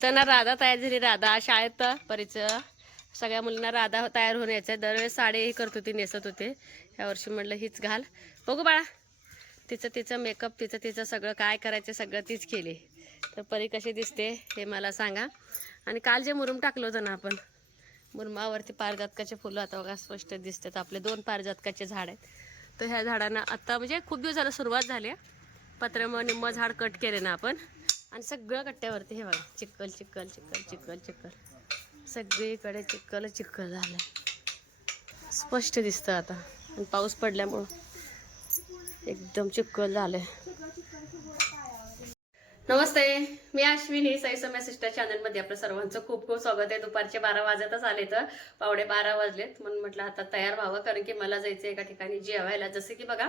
तर ना राधा तयार झाली. राधा शाळेत परीचं सगळ्या मुलींना राधा तयार होऊन यायचं दरवेळेस साडी हे करत होती नेसत होते. ह्या वर्षी म्हटलं हीच घाल. बघू बाळा. तिचं तिचं मेकअप तिचं तिचं सगळं काय करायचं सगळं तीच केली. तर परी कशी दिसते हे मला सांगा. आणि काल जे मुरुम टाकलं होतं ना आपण मुरुमावरती पारजातकाचे फुलं आता बघा स्पष्ट दिसतात आपले दोन पारजातकाचे झाड आहेत. तर ह्या झाडांना आत्ता म्हणजे खूप दिवस झालं सुरुवात झाली पत्र्यामुळे निम्म झाड कट केले ना आपण. आणि सगळं कट्ट्यावरती हे बघा चिक्कल चिक्कल चिक्कल चिक्कल चिक्कल सगळीकडे चिक्कल चिक्कल झालं स्पष्ट दिसतं आता. आणि पाऊस पडल्यामुळं एकदम चिक्कल झालं नमस्ते मी अश्विनी साई मेसिस्टर सिस्टर चॅनलमध्ये आपलं सर्वांचं खूप खूप स्वागत आहे. दुपारचे बारा वाजतच आले तर पावणे बारा वाजलेत म्हणून म्हटलं आता तयार व्हावं कारण की मला जायचं एका ठिकाणी जेवायला. जसं की बघा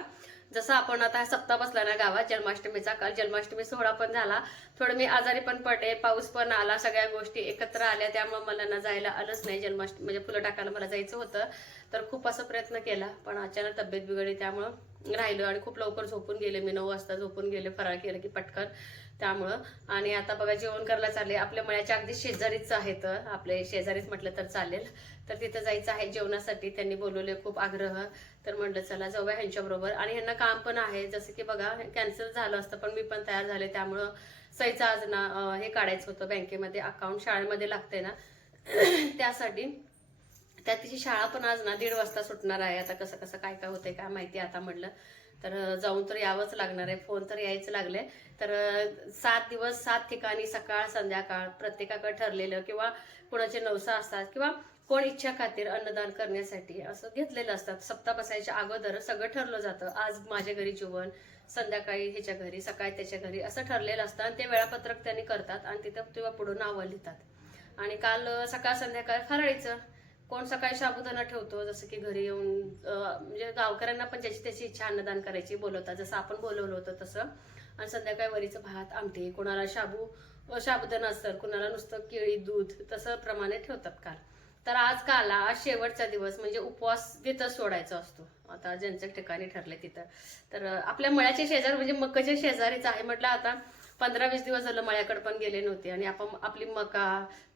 जसं आपण आता सप्ताह बसला ना गावात जन्माष्टमीचा काल जन्माष्टमी सोहळा पण झाला. थोडं मी आजारी पण पडले पाऊस पण आला सगळ्या गोष्टी एकत्र आल्या त्यामुळे मला ना जायला आलंच नाही. जन्माष्टमी म्हणजे फुलं टाकायला मला जायचं होतं तर खूप असं प्रयत्न केला पण अचानक तब्येत बिघडली त्यामुळं राहिलो आणि खूप लवकर झोपून गेले. मी नऊ वाजता झोपून गेले फराळ केलं की पटकन त्यामुळं. आणि आता बघा जेवण करायला चालले. आपल्या मळ्याच्या अगदी शेजारीच आहेत. आपले शेजारीच म्हटलं तर चालेल. तर तिथं जायचं आहे जेवणासाठी. त्यांनी बोलवले खूप आग्रह. तर म्हटलं चला जाऊया ह्यांच्याबरोबर आणि ह्यांना काम पण आहे. जसं की बघा कॅन्सल झालं असतं पण मी पण तयार झाले. त्यामुळं सईचं आज ना हे काढायचं होतं बँकेमध्ये. अकाउंट शाळेमध्ये लागतंय ना. त्यासाठी त्या तिची शाळा पण आज ना दीड वाजता सुटणार आहे. आता कसं कसं काय काय होतंय काय माहिती आता म्हटलं. तर जाऊन तर यावंच लागणार आहे. फोन तर यायचं लागले तर सात दिवस सात ठिकाणी सकाळ संध्याकाळ प्रत्येकाकडे ठरलेलं किंवा कोणाचे नवसा असतात किंवा कोण इच्छा खातीर अन्नदान करण्यासाठी असं घेतलेलं असतात. सप्ताह बसायच्या अगोदर सगळं ठरलं जातं. आज माझ्या घरी जेवण संध्याकाळी ह्याच्या घरी सकाळी त्याच्या घरी असं ठरलेलं असतं आणि ते वेळापत्रक त्यांनी करतात आणि तिथं तेव्हा पुढं नावं लिहितात. आणि काल सकाळ संध्याकाळ फराळीचं. कोण सकाळी साबुदाणा ठेवतो जसं की घरी येऊन म्हणजे गावकऱ्यांना पण ज्याची त्याची इच्छा अन्नदान करायची बोलवतात. जसं आपण बोलवलं होतं तसं. आणि संध्याकाळी वरीचं भात आमटी कोणाला शाबू अं, साबुदाणा असतं कोणाला नुसतं केळी दूध तसं प्रमाणे ठेवतात काल. तर आज काला आज शेवटचा दिवस म्हणजे उपवास तिथं सोडायचा असतो. आता ज्यांच्या ठिकाणी ठरले तिथं. तर आपल्या मळ्याचे शेजार म्हणजे मकाच्या शेजारीच आहे म्हटलं आता पंधरा वीस दिवस झालं मळ्याकडे पण गेले नव्हते. आणि आपण आपली मका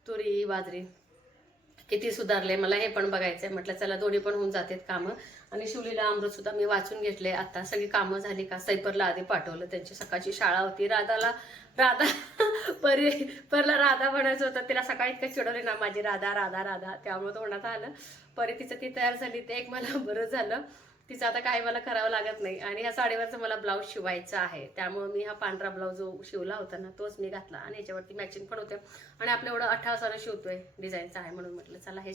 तुरी बाजरी किती सुधारले मला हे पण बघायचंय. म्हटलं चला दोन्ही पण होऊन जातात कामं. आणि शिवलीला अमृत सुद्धा मी वाचून घेतले. आता सगळी कामं झाली का? सैपरला आधी पाठवलं त्यांची. सकाळची शाळा होती. राधाला राधा परी परला राधा म्हणायचं होतं. तिला सकाळी इतकं चिडवले ना माझी राधा राधा राधा. त्यामुळे तोंडात आलं. परी तिचं ती तयार झाली. ते एक मला बरं झालं. तिचं आता काही मला करावं लागत नाही. आणि ह्या साडीवरचा मला ब्लाऊज शिवायचा आहे. त्यामुळे मी हा पांढरा ब्लाऊज जो शिवला होता ना तोच मी घातला. आणि याच्यावरती मॅचिंग पण होते आणि आपलं एवढं अठरासानं शिवतोय डिझाईनचा आहे म्हणून म्हटलं चला हे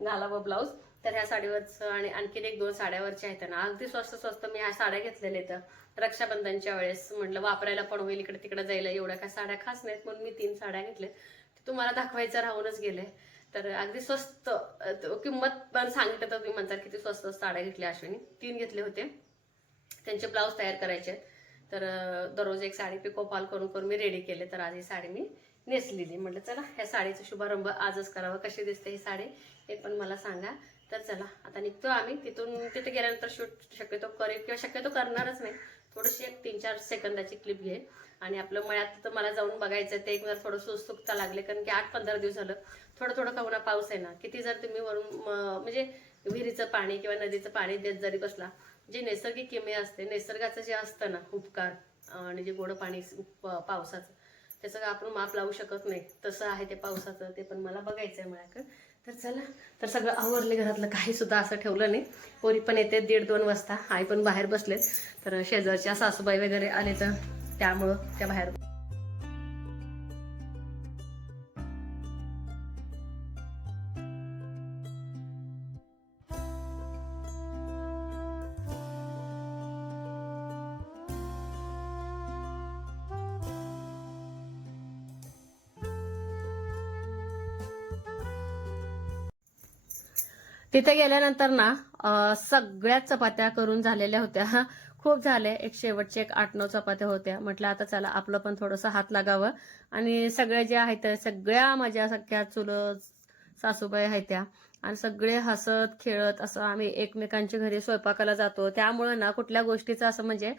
घालावं ब्लाऊज तर ह्या साडीवरचं आणि आणखीन एक दोन साड्यावरच्या आहेत ना. अगदी स्वस्त स्वस्त मी ह्या साड्या घेतलेल्या आहेत. रक्षाबंधनच्या वेळेस म्हटलं वापरायला पण होईल इकडे तिकडे जायला एवढ्या काय साड्या खास नाहीत. म्हणून मी तीन साड्या घेतल्या. तुम्हाला दाखवायचं राहूनच गेले. तर अगदी स्वस्त किंमत पण सांगितलं तर तुम्ही म्हणतात किती स्वस्त साड्या घेतल्या अश्विनी. तीन घेतले होते. त्यांचे ब्लाऊज तयार करायचे तर दररोज एक साडी पिको फॉल करून करून मी रेडी केले. तर आज ही साडी मी नेसलेली. म्हटलं चला ह्या साडीचा शुभारंभ आजच करावा. कशी दिसते ही साडी हे पण मला सांगा. तर चला आता निघतो आम्ही. तिथून तिथे गेल्यानंतर शूट शक्यतो करेल किंवा शक्यतो करणारच नाही. थोडीशी एक तीन चार सेकंदाची क्लिप घे. आणि आपलं मळ्यात तर मला जाऊन बघायचं ते एक मला थोडं उत्सुकता लागले कारण की आठ पंधरा दिवस झालं. थोडं थोडं का होणार पाऊस आहे ना किती जर तुम्ही वरून म्हणजे विहिरीचं पाणी किंवा नदीचं पाणी देत जरी बसला जे नैसर्गिक किमे असते नैसर्गाचं जे असतं ना उपकार आणि जे गोड पाणी पावसाचं त्याचं काय आपण माप लावू शकत नाही. तसं आहे ते पावसाचं ते पण मला बघायचं आहे मळ्याकडं. तर चला तर सगळं आवरले घरातलं काही सुद्धा असं ठेवलं नाही. पोरी पण येते दीड दोन वाजता आई पण बाहेर बसलेत. तर शेजारच्या सासूबाई वगैरे आले तर त्यामुळं त्या बाहेर तिथे गेल्यानंतर ना अं, सगळ्याच चपात्या करून झालेल्या होत्या. खूप झाले. एक शेवटचे एक आठ नऊ चपात्या होत्या. म्हटलं आता चला आपलं पण थोडंसं हात लागावं. आणि सगळ्या ज्या आहेत सगळ्या माझ्या सख्या चुलत सासूबाई आहेत त्या. आणि सगळे हसत खेळत असं आम्ही एकमेकांच्या घरी स्वयंपाकाला जातो. त्यामुळे ना कुठल्या गोष्टीचं असं म्हणजे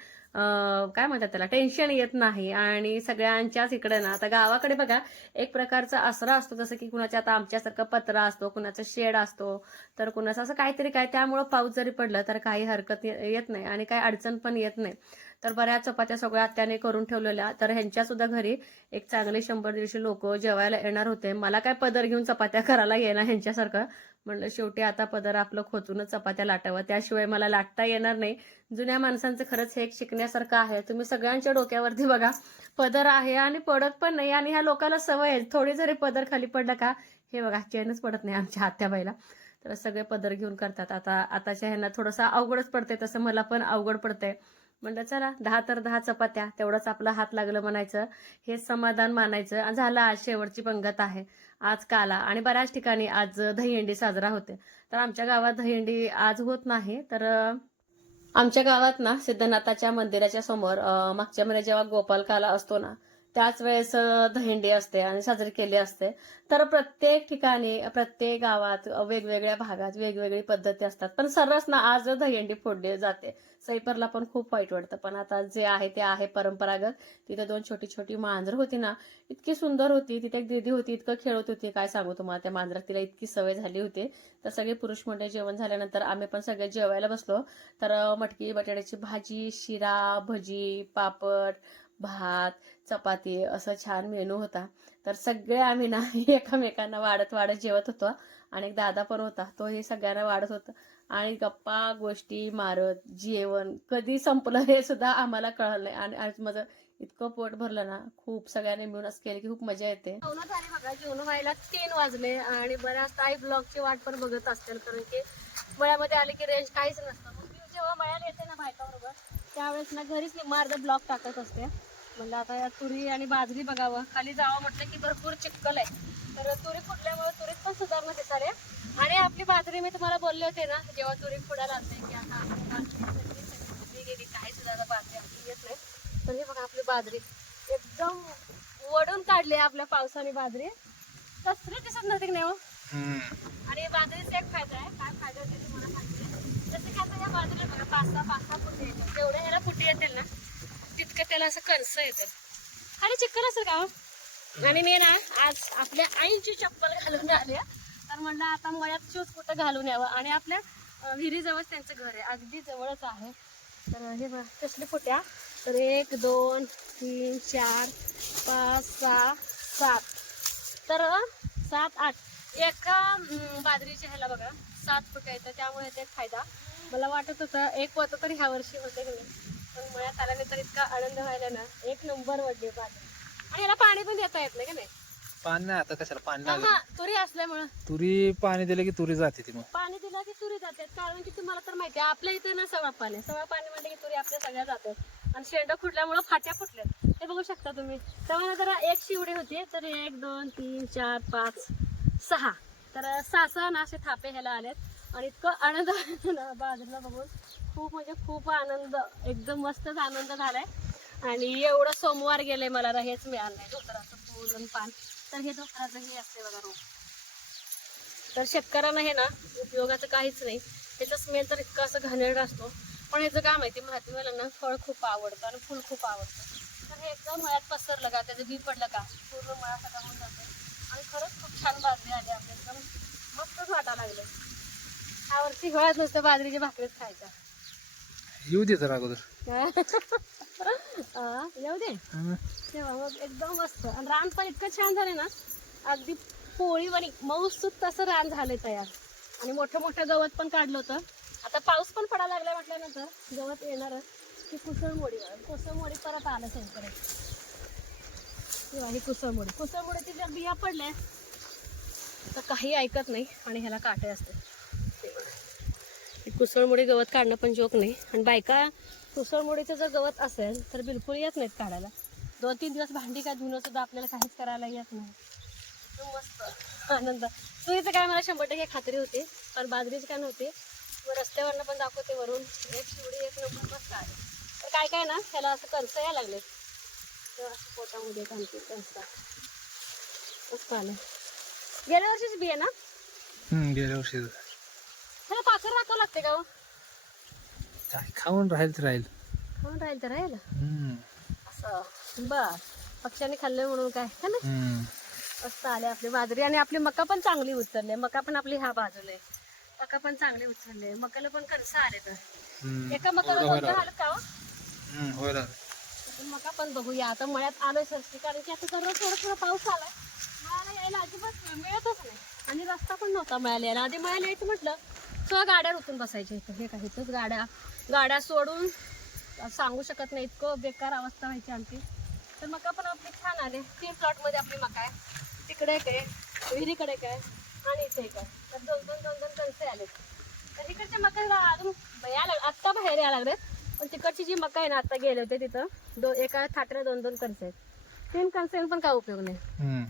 काय म्हणतात त्याला टेन्शन येत नाही. आणि सगळ्यांच्याच इकडे ना आता गावाकडे बघा एक प्रकारचा आसरा असतो जसं की कुणाच्या आता आमच्यासारखं पत्रा असतो कुणाचा शेड असतो तर कुणाचं असं काहीतरी काय त्यामुळं पाऊस जरी पडला तर काही हरकत येत नाही आणि काही अडचण पण येत नाही. तर बऱ्याच चपात्या सगळ्या आत्याने करून ठेवलेल्या तर ह्यांच्या सुद्धा घरी एक चांगले शंभर दीडशे लोक जेवायला येणार होते. मला काय पदर घेऊन चपात्या करायला येणार ह्यांच्यासारखं? म्हणलं शेवटी आता पदर आपलं खोचूनच चपात्या लाटावं त्याशिवाय मला लाटता येणार नाही. जुन्या माणसांचं खरंच हे एक शिकण्यासारखं आहे. तुम्ही सगळ्यांच्या डोक्यावरती बघा पदर आहे आणि पडत पण नाही आणि ह्या लोकांना सवय आहे. थोडी जरी पदर खाली पडलं का हे बघा चैनच पडत नाही आमच्या आत्याबाईला. तर सगळे पदर घेऊन करतात. आता आताच्या ह्यांना थोडंसं अवघडच पडते तसं मला पण अवघड पडतंय. म्हणलं चला दहा तर दहा चपात्या. तेवढंच आपला हात लागलं म्हणायचं. हे समाधान मानायचं. आणि झालं आज शेवटची पंगत आहे. आज काला. आणि बऱ्याच ठिकाणी आज दहीहंडी साजरा होते. तर आमच्या गावात दहीहंडी आज होत नाही. तर आमच्या गावात ना सिद्धनाथाच्या मंदिराच्या समोर मागच्या महिन्यात जेव्हा गोपाल काला असतो ना त्याच वेळेस दहिंडी असते आणि साजरी केली असते. तर प्रत्येक ठिकाणी प्रत्येक गावात वेगवेगळ्या भागात वेगवेगळी पद्धती असतात. पण सर्रास ना आज दहीहंडी फोडली जाते. सैपरला पण खूप वाईट वाटतं. पण आता जे आहे ते आहे परंपरागत. तिथे दोन छोटी छोटी मांजर होती ना इतकी सुंदर होती. तिथे एक दीदी होती इतकं खेळत होती. काय सांगू तुम्हाला त्या मांजरात तिला इतकी सवय झाली होती. तर सगळे पुरुष मंडळी जेवण झाल्यानंतर आम्ही पण सगळे जेवायला बसलो. तर मटकी बटाट्याची भाजी शिरा भजी पापड भात चपाती असं छान मेनू होता. तर सगळे आम्ही ना एकामेकांना वाढत वाढत जेवत होतो. आणि एक दादा पण होता तो हे सगळ्यांना वाढत होता. आणि गप्पा गोष्टी मारत जेवण कधी संपलं हे सुद्धा आम्हाला कळलं नाही. आणि आज माझं इतकं पोट भरलं ना खूप सगळ्यांनी मिळून असं केलं की खूप मजा येते. जेवण झाले बघा जेवण व्हायला तीन वाजले आणि बऱ्याच आई ब्लॉगची वाट पण बघत असतील कारण की मळ्यामध्ये आले की रेंज काहीच नसतं. मग मी जेव्हा मळ्याला येते ना बायकाबरोबर त्यावेळेस ना घरीच मी मार्ग ब्लॉग टाकत असते. म्हणलं आता या तुरी आणि बाजरी बघावं. खाली जावं म्हटलं की भरपूर चिक्कल आहे. तर तुरी फुटल्यामुळे तुरीत पण सुधारणा दिसाले आणि आपली बाजरी मी तुम्हाला बोलले होते ना जेव्हा तुरी फुडायला लागते की आता गेली काही सुद्धा आता बाजरी आपली येत नाही. तर हे बघा आपली बाजरी एकदम वडून काढली आपल्या पावसाने बाजरी. कसली दिसत नव्हती की नाही हो? आणि बाजरीचा एक फायदा आहे काय फायदा होते तुम्हाला सांगते जसं की आता या बाजरीला बघा पाच सहा पाच सहा फुटे येतात जेवढ्या ह्याला फुटे येतील ना तितकं त्याला असं कणसं येते आणि चिक्कल असेल का हो? आणि मी ना आज आपल्या आईची चप्पल घालून आले तर म्हणलं आता मळ्यात शूज कुठं घालून यावं? आणि आपल्या विहिरीजवळच त्यांचं घर आहे. अगदी जवळच आहे. तर हे बघा कसले फुट्या? तर एक दोन तीन चार पाच सहा सात. तर सात आठ. एका बाजरीच्या ह्याला बघा. सात फुट्या येतं त्यामुळे ते एक फायदा. मला वाटत होतं एक होतं तरी ह्या वर्षी होते नाही. पण मळ्यात आल्यानंतर इतका आनंद व्हायला ना एक नंबर वडली बाजरी. आणि याला पाणी पण देता येत नाही का नाही? पाणी नाही आता कशाला? पाणी लागेल. तुरी असल्यामुळं. तुरी पाणी दिलं की तुरी जाते ती मग. पाणी दिलं की तुरी जातात कारण की तुम्हाला तर माहिती आहे आपल्या इथे ना सवळ पाणी. सवळ पाणी म्हणलं की तुरी आपल्या सगळ्या जातात आणि शेंड फुटल्यामुळं फाट्या फुटल्यात हे बघू शकता तुम्ही. तेव्हा जरा एक शिवडी होती. तर एक दोन तीन चार पाच सहा. तर सहा सहा ना असे थापे ह्याला आलेत. आणि इतकं आनंद ना बाजूला बघून. खूप म्हणजे खूप आनंद. एकदम मस्तच आनंद झालाय. आणि एवढं सोमवार गेले मला ना हेच मिळालं नाही धोतराचं फूल आणि पान. तर हे धोतराचं हे असते बघा रोग तर शेतकऱ्यांना हे ना उपयोगाचं काहीच नाही. त्याचा स्मेल तर इतका असं घाणेरडा असतो. पण ह्याचं काय माहिती महात्म्याला ना फळ खूप आवडतं आणि फुल खूप आवडतं. तर हे एकदम मळ्यात पसरलं का? त्याचं बी पडलं का? पूर्ण मळा सगळा होऊन जातो आणि खरंच खूप छान बाजरी आली आपल्या एकदम मस्तच वाटा लागलं. यावर्षी हिवाळ्यात नुसतं बाजरीच्या भाकरीच खायच्या. येऊ दे तर अगोदर. येऊ दे तेव्हा मग एकदम मस्त. आणि रान पण इतकं छान झालं ना अगदी पोळीवाणी मऊसूत तसं रान झालंय तयार. आणि मोठं मोठं गवत पण काढलं होतं. आता पाऊस पण पडायला लागला म्हटल्यानंतर गवत येणारच की कुसळमोडी कुसळमोडी परत आलं सगळीकडे किंवा ही कुसळमोडी कुसळमोडीची जर बिया पडल्या तर काही ऐकत नाही आणि ह्याला काटे असते कुसळमोडी गवत काढणं पण जोक नाही. आणि बायका कुसळमोडीचं जर गवत असेल तर बिलकुल येत नाहीत काढायला. दोन तीन दिवस भांडी काय धुणं सुद्धा आपल्याला काहीच करायला येत नाही. मस्त. आनंद. तुरीचं काय मला शंभर टक्के खात्री होती पण बाजरीची काय नव्हती. मग रस्त्यावरनं पण दाखवते वरून. एक शिवडी एक नंबर मस्त आहे. तर काय काय ना त्याला असं कंस यायला लागले तेव्हा असं पोटामध्ये आणखी कंस मस्त आलं. गेल्या वर्षीच बिया ना? हम्म, गेल्या वर्षी त्याला पाखर राखावं लागते का हो? काय खाऊन राहील तर राहील. खाऊन राहील तर राहील? हम्म, असं बर पक्ष्याने खाल्ले म्हणून काय है ना? हम्म. मस्त आले आपली बाजरी आणि आपली मका पण चांगली उचलले. मका पण आपली ह्या बाजूला मका पण चांगली उचलले. मकाला पण कणस आले तर. हम्म. एका मकाला होय राव. आलं का हो? हम्म, होय राव. आपण मका पण बघूया. आता मळ्यात आलोय सरशी कारण की आता सर्व थोडा थोडा पाऊस आलाय. मळ्याला यायला अजिबात मिळतच नाही. आणि रस्ता पण नव्हता मळ्याला यायला. आधी मळ्याला यायचं म्हटलं सगळं गाड्या उतरून बसायच्या इथं. हे काय इथंच गाड्या. गाड्या सोडून सांगू शकत नाही इतकं बेकार अवस्था व्हायची आमची. तर मका पण आपली छान आले. तीन प्लॉटमध्ये आपली मका आहे. तिकडे आहे विहिरीकडे आहे आणि इथे आहे. तर दोन दोन दोन दोन कणसे आले. तर इकडचे मका अजून यायला आत्ता बाहेर यायला लागलेत. पण तिकडची जी मका आहे ना आता गेले होते तिथं. दो एका थाटऱ्या दोन दोन कणस आहेत. तीन कणसांनी पण काय उपयोग नाही.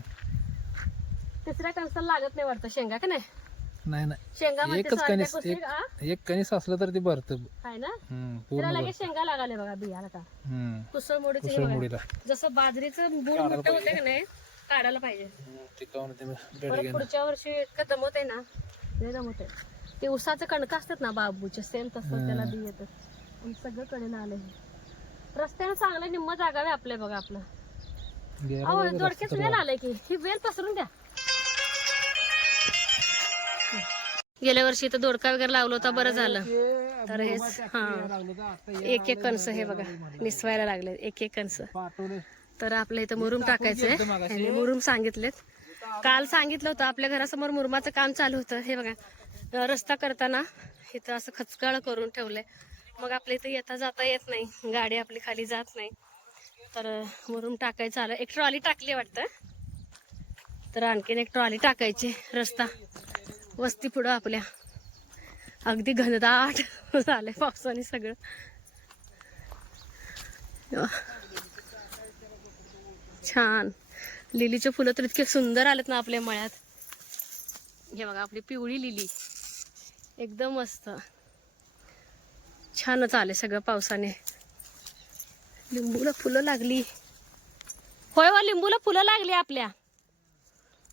तिसऱ्या कणसाला लागत नाही वाटतं शेंगा का नाही? नाही नाही. एकच कणीस एक कणीस असलं तर ते भरत. पूर्ण. लगेच शेंगा लागाले बघा बियाला का जसं बाजरीचं बूड मोठं होतं का नाही काढायला पाहिजे. पुढच्या वर्षी इतकं दमवत आहे ना लय दमवत आहे. ते उसाचं कणक असतात ना बाबूचे सेम तसं त्याला बी येतं. सगळं कडेला आलं रस्त्यानं चांगलं निम्म जागावे आपले बघा आपलं. अहो दोडक्याच वेल आलंय की ही वेल पसरून द्या. गेल्या वर्षी तर दोडका वगैरे लावलं होता बरं झालं. तर हेच हा. एक एक कणस हे बघा निसवायला लागले एक एक कणस. तर आपल्या इथं मुरुम टाकायचंय मुरुम सांगितलेत. काल सांगितलं होतं आपल्या घरासमोर मुरुमाचं काम चालू होतं हे बघा. रस्ता करताना इथं असं खचकाळ करून ठेवलंय. मग आपल्या इथं येता जाता येत नाही गाडी आपली खाली जात नाही. तर मुरुम टाकायचं आलं एक ट्रॉली टाकली वाटतं. तर आणखीन एक ट्रॉली टाकायची रस्ता. वस्ती पुढं आपल्या. अगदी घनदाट झालंय पावसाने सगळं. छान. लिलीचे फुलं तर इतके सुंदर आलेत ना आपल्या मळ्यात. हे बघा आपली पिवळी लिली. एकदम मस्त. छानच आले सगळं पावसाने. लिंबूला फुलं लागली. होय वा लिंबूला फुलं लागली आपल्या.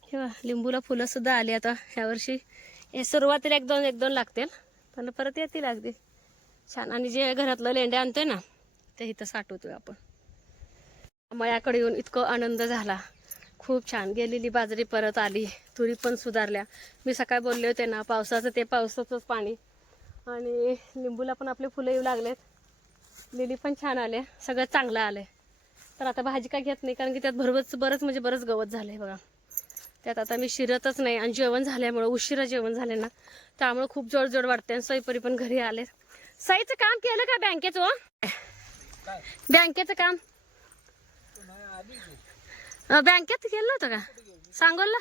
हे वा लिंबूला फुलं सुद्धा आली आता ह्या वर्षी. हे सुरुवातीला एक दोन एक दोन लागतील. पण परत येतील अगदी. छान. आणि जे घरातलं लेंडे आणतोय ना ते इथं साठवतोय आपण. मळ्याकडे येऊन इतकं आनंद झाला. खूप छान. गेलेली बाजरी परत आली. तुरी पण सुधारल्या. मी सकाळी बोलले होते ना पावसाचं ते पावसाचंच पाणी. आणि लिंबूला पण आपले फुलं येऊ लागलेत. लिली पण छान आले सगळं चांगलं आलं तर आता भाजी काय घेत नाही कारण की त्यात भरबच बरंच म्हणजे बरंच गवत झालं आहे बघा. त्यात आता मी शिरतच नाही आणि जेवण झाल्यामुळं उशिरा जेवण झाले ना त्यामुळं खूप जडजड वाटते आणि सईपरी पण घरी आले. सईचं काम केलं का बँकेचं हो? बँकेचं काम? बँकेत गेलं होतं का? सांगोलला?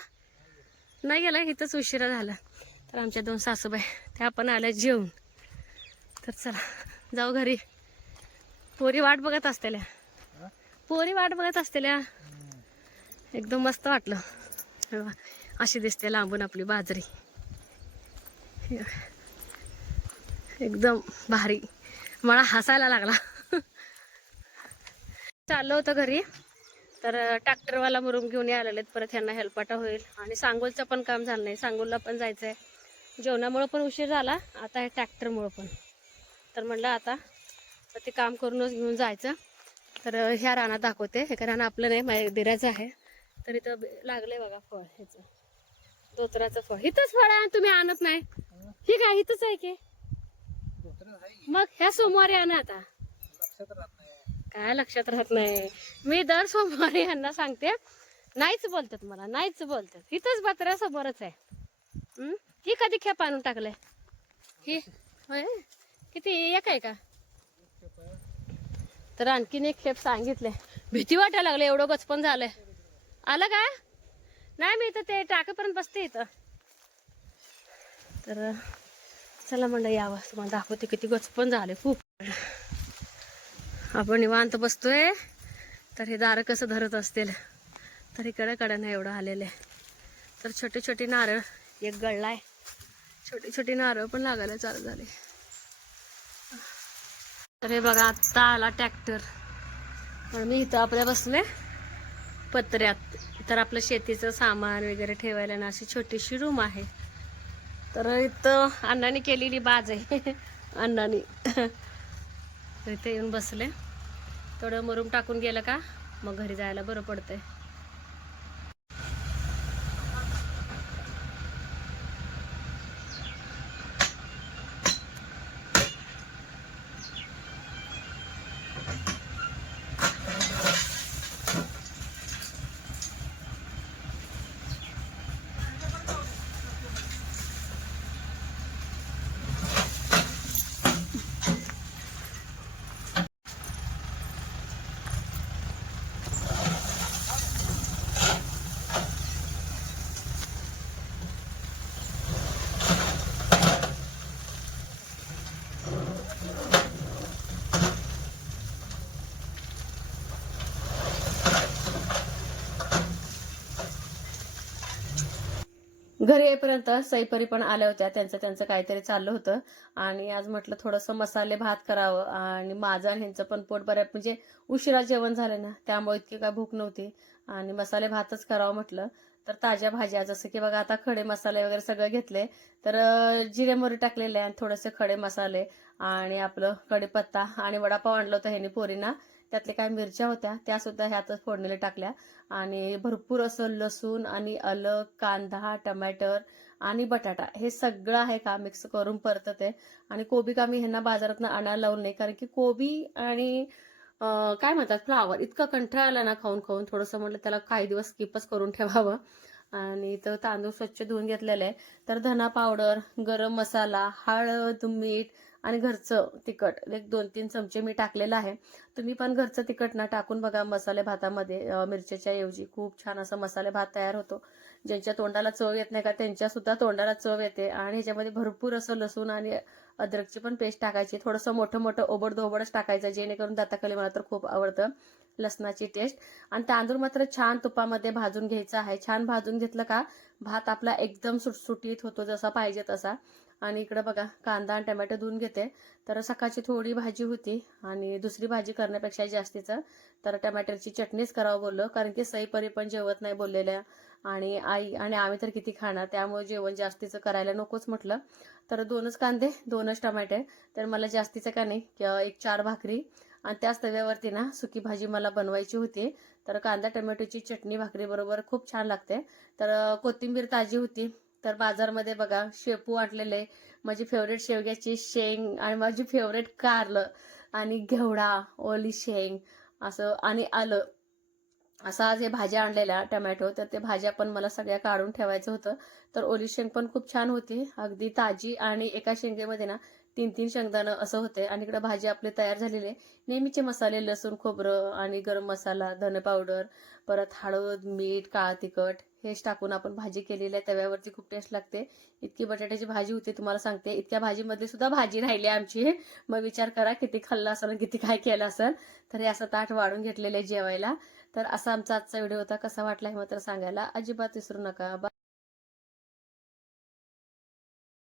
नाही गेलं इथंच उशिरा झाला. तर आमच्या दोन सासूबाई त्या पण आल्या जेवून. तर चला जाऊ घरी. पोरी वाट बघत असतेल्या. पोरी वाट बघत असतेल्या. एकदम मस्त वाटलं. अशी दिसते लांबून आपली बाजरी. एकदम भारी. मला हसायला लागला. चाललं होतं घरी. तर ट्रॅक्टरवाला मुरुम घेऊन आलेले परत ह्यांना हेल्पाटा होईल. आणि सांगोलचं पण काम झालं नाही. सांगोलला पण जायचं आहे जेवणामुळं पण उशीर झाला. आता हे ट्रॅक्टरमुळं पण. तर म्हणलं आता तर ते काम करूनच घेऊन जायचं. तर ह्या रानात दाखवते. हे कारण आपलं नाही माझ्या दिराचं आहे. तर इथं लागलंय बघा फळ ह्याचं. धोत्राचं फळ. इथंच फळ आहे तुम्ही आणत नाही. ही काय इथंच आहे की? मग ह्या सोमवारी आणा आता. काय लक्षात राहत नाही? मी दर सोमवारी यांना सांगते नाहीच बोलतात मला नाहीच बोलतात. इथंच बात्र्या समोरच आहे. हं? कधी खेप आणून टाकलंय? ही? होय? किती? एक आहे का? तर आणखीन एक खेप सांगितलंय. भीती वाटायला लागले एवढं गचपण झालंय. आलं का? नाही मी इथं ते टाकेपर्यंत बसते इथं. तर चला म्हणलं यावं. तुम्हाला दाखवते किती गच पण झाले. खूप. आपण निवांत बसतोय. तर हे दारं कसं धरत असतील? तर इकडे कडे एवढं आलेलं आहे. तर छोटे छोटे नारळ एक गळलाय छोटी छोटी नारळ पण लागायला चालू झाले. तर हे बघा आत्ता आला ट्रॅक्टर. पण मी इथं आपल्या बसले. पत्र्यात. तर आपलं शेतीचं सामान वगैरे ठेवायला ना अशी छोटीशी रूम आहे. तर इथं अण्णाने केलेली बाज आहे. अण्णाने. इथे येऊन बसले. थोडं मरूम टाकून गेलं का? मग घरी जायला बरं पडतंय. घरी येईपर्यंत सईपरी पण आल्या होत्या. त्यांचं त्यांचं काहीतरी चाललं होतं. आणि आज म्हटलं थोडंसं मसाले भात करावं. आणि माझं आणि ह्यांचं पण पोट बऱ्या म्हणजे उशिरा जेवण झालं ना त्यामुळे इतकी काय भूक नव्हती. आणि मसाले भातच करावं म्हटलं. तर ताज्या भाज्या जसं की बघा आता खडे मसाले वगैरे सगळं घेतले. तर जिरे मोरी टाकलेले आणि थोडेसे खडे मसाले आणि आपलं कढीपत्ता आणि वडापाव आणलं होतं ह्यानी पोरीना. त्यातले काही मिरच्या होत्या त्या सुद्धा ह्यातच फोडणीला टाकल्या. आणि भरपूर असं लसूण आणि आलं कांदा टमॅटर आणि बटाटा हे सगळं आहे का मिक्स करून परतते. आणि कोबी का मी ह्यांना बाजारातनं आणायला लावून नाही कारण की कोबी आणि काय म्हणतात फ्लावर इतका कंटाळा आला ना खाऊन खाऊन थोडंसं म्हटलं त्याला काही दिवस स्किपच करून ठेवावं. आणि तर तांदूळ स्वच्छ धुवून घेतलेले आहे. तर धना पावडर गरम मसाला हळद मीठ आणि घरचं तिखट. एक दोन तीन चमचे मी टाकलेलं आहे. तुम्ही पण घरचं तिखट ना टाकून बघा मसाले भातामध्ये. मिरच्याच्या ऐवजी खूप छान असा मसाले भात तयार होतो. ज्यांच्या तोंडाला चव येत नाही का त्यांच्यासुद्धा तोंडाला चव येते. आणि ह्याच्यामध्ये भरपूर असं लसूण आणि अद्रकची पण पेस्ट टाकायची. थोडंसं मोठं मोठं ओबड धोबडच टाकायचं जेणेकरून दाताखाली मला तर खूप आवडतं लसणाची टेस्ट आणि तांदूळ मात्र छान तुपामध्ये भाजून घ्यायचा आहे. छान भाजून घेतलं का भात आपला एकदम सुटसुटीत होतो जसा पाहिजे तसा. आणि इकडं बघा कांदा आणि टमॅटो धुवून घेते. तर सकाळची थोडी भाजी होती आणि दुसरी भाजी करण्यापेक्षा जास्तीचं. तर टमॅटरची चटणीच करावं बोललो कारण की सईपरी पण जेवत नाही बोललेल्या. आणि आई आणि आम्ही तर किती खाणार त्यामुळे जेवण जास्तीचं करायला नकोच म्हटलं. तर दोनच कांदे दोनच टमाटे. तर मला जास्तीचं का नाही एक चार भाकरी. आणि त्याच तव्यावरती ना सुकी भाजी मला बनवायची होती. तर कांदा टमॅटोची चटणी भाकरी बरोबर खूप छान लागते. तर कोथिंबीर ताजी होती. तर बाजारमध्ये बघा शेपू आणलेले. माझी फेवरेट शेवग्याची शेंग आणि माझी फेवरेट कारलं आणि घेवडा ओली शेंग असं आणि आलं. असा आज हे भाज्या आणलेल्या टमॅटो. तर ते भाज्या पण मला सगळ्या काढून ठेवायचं होतं. तर ओली शेंग पण खूप छान होती. अगदी ताजी आणि एका शेंगेमध्ये ना तीन तीन शेंगदाणं असं होते. आणि इकडे भाजी आपली तयार झालेली आहे. नेहमीचे मसाले लसूण खोबरं आणि गरम मसाला धने पावडर परत हळद मीठ काळा तिखट हेच टाकून आपण भाजी केलेली आहे तव्यावरती खूप टेस्ट लागते. इतकी बटाट्याची भाजी होती तुम्हाला सांगते इतक्या भाजीमध्ये सुद्धा भाजी राहिली आहे आमची. मग विचार करा किती खाल्लं असेल किती काय केलं असेल. तर हे असं ताट वाढून घेतलेलं आहे जेवायला. तर असा आमचा आजचा व्हिडिओ होता. कसा वाटला हे मात्र सांगायला अजिबात विसरू नका.